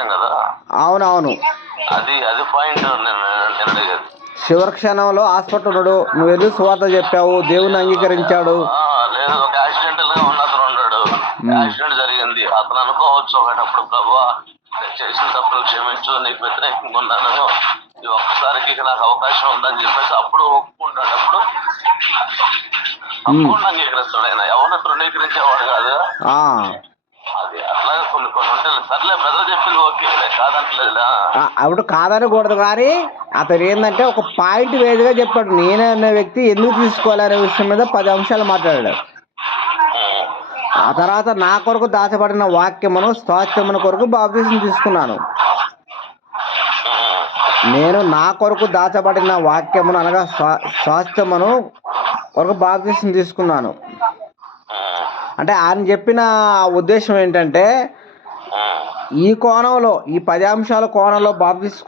కదా. అవునవును. అది అది పాయింట్ నేను అడిగేది. చివరి క్షణంలో హాస్పిటల్ ఉన్నాడు, నువ్వు వెళ్ళి సువార్త చెప్పావు, దేవుని అంగీకరించాడు. లేదు, ఒక యాక్సిడెంటల్ గా ఉన్న అతను ఉన్నాడు. యాక్సిడెంట్ జరిగింది, అతను అనుకోవచ్చు ఒకటప్పుడు, ప్రభువా నేను చేసిన తప్పులు క్షమించు, నీకు వ్యతిరేకంగా ఉన్నాను, ఈ ఒక్కసారికి ఇక నాకు అవకాశం ఉందని చెప్పేసి అప్పుడు ఒప్పుకుంటాడు. అప్పుడు తప్పకుండా అంగీకరిస్తాడు ఆయన. ఎవరిని తృణీకరించేవాడు కాదు. అది అట్లాగే కొన్ని కొన్ని ఉంటాయి. సర్లే బ్రదర్ చెప్పింది ఓకే, కాదంటలేదులే. అప్పుడు కాదనకూడదు, కానీ అతను ఏంటంటే ఒక పాయింట్ వేదిగా చెప్పాడు. నేనే అనే వ్యక్తి ఎందుకు తీసుకోవాలనే విషయం మీద 10 అంశాలు మాట్లాడాడు. ఆ తర్వాత నా కొరకు దాచబడిన వాక్యమును స్వాస్థ్యమును కొరకు బాప్తిసం తీసుకున్నాను. నేను నా కొరకు దాచబడిన వాక్యమును అనగా స్వాస్థ్యమును కొరకు బాప్తిసం తీసుకున్నాను. అంటే ఆయన చెప్పిన ఉద్దేశం ఏంటంటే ఈ కోణంలో, ఈ 10 అంశాల కోణంలో బాప్తిసం